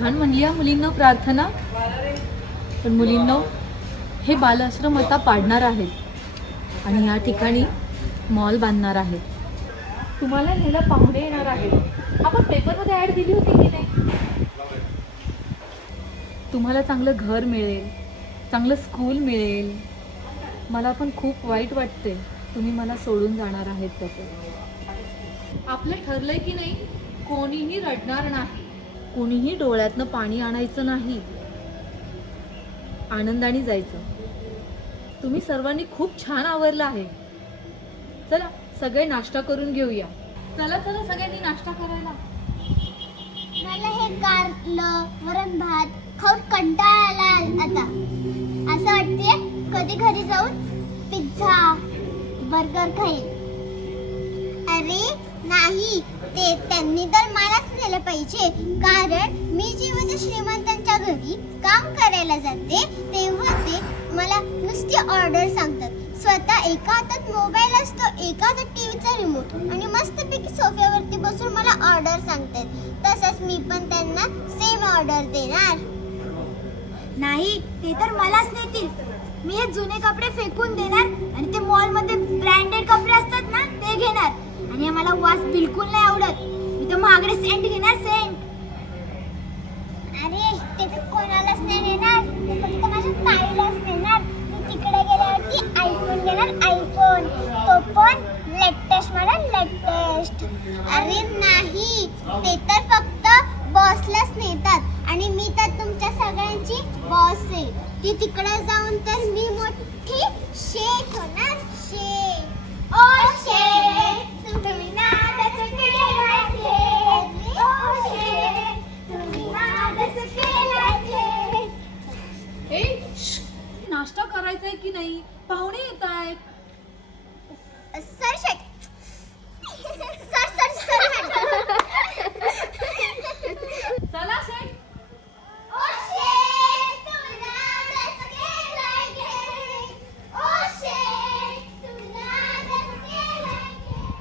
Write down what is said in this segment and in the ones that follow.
छान म्हणली मुलींना प्रार्थना. पण मुलींना हे बालाश्रम आता पाडणार आहेत आणि या ठिकाणी मॉल बांधणार आहेत. तुम्हाला ह्याला पाहुणे येणार आहेत. आपण पेपरमध्ये ॲड दिली होती की नाही? तुम्हाला चांगलं घर मिळेल चांगलं स्कूल मिळेल. मला पण खूप वाईट वाटते तुम्ही मला सोडून जाणार आहेत त्याचं. आपलं ठरलंय की नाही कोणीही रडणार नाही. कुणीही डोळ्यातनं पाणी आणायचं नाही. आनंदाने जायचं. तुम्ही सर्वांनी खूप छान आवरलं आहे. चला सगळे नाश्ता करून घेऊया. चला चला सगळ्यांनी नाश्ता करायला. मला हे कारलं वरण भात खाऊन कंटाळा आला आता. असं वाटते कधी घरी जाऊन पिझ्झा बर्गर खाईल. अरे नाही ते त्यांनी तर मलाच नेलं पाहिजे. कारण मी जेव्हा त्या श्रीमंतांच्या घरी काम करायला जाते तेव्हा ते मला नुसती ऑर्डर सांगतात. स्वतः एका हातात मोबाईल असतो एका हातात टीव्हीचा रिमोट आणि मस्तपैकी सोफ्यावरती बसून मला ऑर्डर सांगतात. तसंच मी पण त्यांना सेम ऑर्डर देणार. नाही ते तर मलाच नेतील. मी हे जुने कपडे फेकून देणार आणि ते मॉलमध्ये ब्रँड ब्रँडेड कपडे असतात ना ते घेणार आणि हे मला वास बिलकुल नाही आवडत मी अरे ते तर कोणालाच नाही नेणार. ते फक्त माझ्या ताईलाच नेणार. मी तिकडे गेल्यावरती आयफोन घेणार. आयफोन तो पण लेटेस्ट मॉडेल लेटेस्ट अरे नाही. ते तर फक्त बॉसलाच नेतात. आणि मी तर तुमच्या सगळ्यांची बॉस आहे. ती तिकडे जाऊन तर मी मोठी शे की नाही? पाहुणे येत आहेत. चला.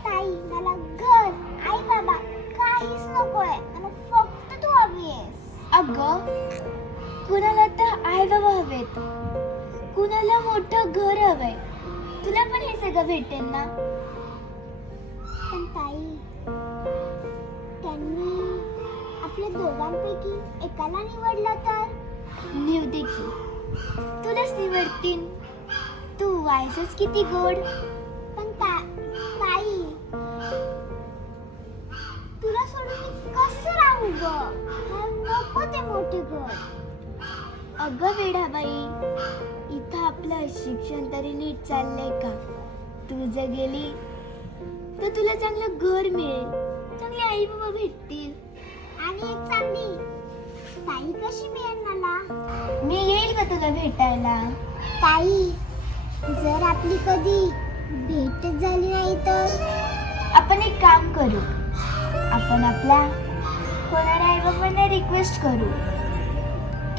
ताई मला घर. आई बाबा काहीच नकोय. मला फक्त तू हवी आहेस. अगं कुणाला तर आई बाबा हवेत. कुणाला मोठं घर हवंय तुला पण हे सगळं भेटेल ना? पण ताई त्यांनी आपल्या दोघांपैकी एकाला निवडलं तर? निवते की. तुलाच निवडतील. तू व्हायचंच किती गोड. अगं वेढाबाई इथं आपलं शिक्षण तरी नीट चाललंय का? तू जर गेली तर तुला चांगलं घर मिळेल चांगले आई बाबा भेटतील आणि एक चांगली ताई कशी मिळेल मला? मी येईल का तुला भेटायला? ताई जर आपली कधी भेटच झाली नाही तर? आपण एक काम करू आपण आपला होणाऱ्या आई बाबांना रिक्वेस्ट करू.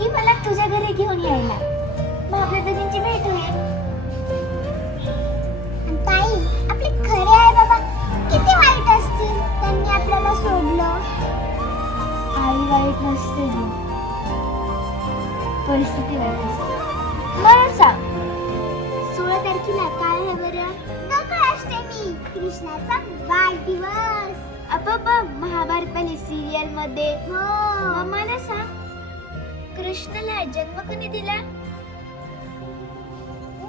की मला तुझ्या घरी घेऊन यायला. मग आपल्या दोघींची भेट होईल. ताई आपले खरे आहे बाबा किती वाईट असतील. त्यांनी आपल्याला सोडलं. आई वाईट नसते हो. परिस्थिती वाईट असते. मला सांग. सोळा तारखेला काय आहे बरं? नकळाष्टमी कृष्णाचा वाढदिवस. अप्पा महाभारताली सिरियलमध्ये. हो. मग मला सांग. कृष्णाला जन्म कोणी दिला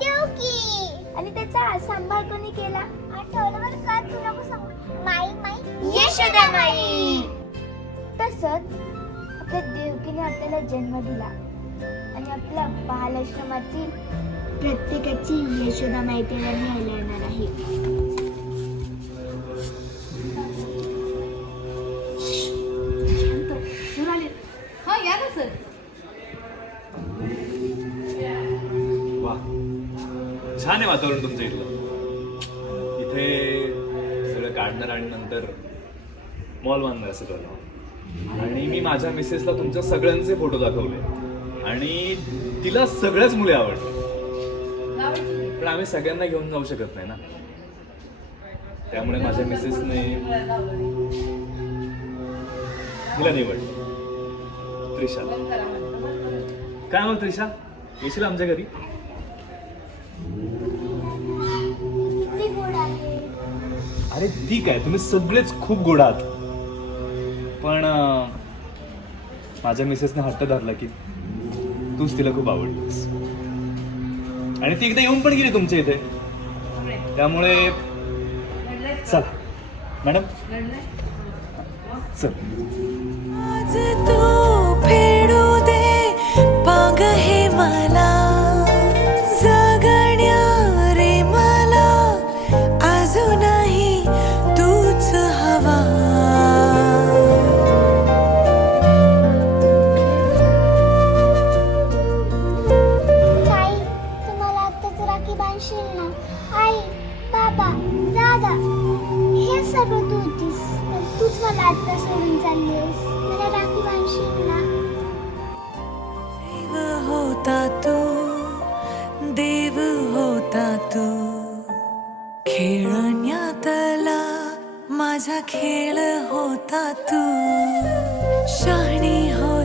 देवकी आणि त्याचा सांभाळ कोणी केला? आठवल्यावर का तू नको सांगू? माई माई. यशोदा माई. तसंच आपल्या देवकीने आपल्याला जन्म दिला. आणि आपल्या बालआश्रमातील प्रत्येकाची यशोदामाई तेव्हा लिहायला येणार आहे. छान आहे वातावरण तुमचं इथलं इथे सगळं काढणार आणि नंतर मॉल बांधणार असं आणि मी माझ्या मिसेसला तुमच्या सगळ्यांचे फोटो दाखवले. आणि तिला सगळ्याच मुले आवडतात. पण आम्ही सगळ्यांना घेऊन जाऊ शकत नाही ना. त्यामुळे माझ्या मिसेसने तिला निवडली त्रिशा. काय मग त्रिशा? येशील आमच्या घरी? अरे ठीक आहे तुम्ही सगळेच खूप गोड आहात. पण अं, माझ्या मिसेसने हट्ट धरला की तूच तिला खूप आवडलीस आणि ती एकदा येऊन पण गेली तुमच्या इथे. त्यामुळे चल. मॅडम? चल. आज तू फेडू दे पाग हे मला. राखी आई बाबा दादा हे सर्व तू होतीस पण तूच मला आत्ता सोडून चालली आहेस मला राखी बांधशील ना देव होता तू देव होता तू. खेळण्यातला माझा खेळ होता तू. शाही हो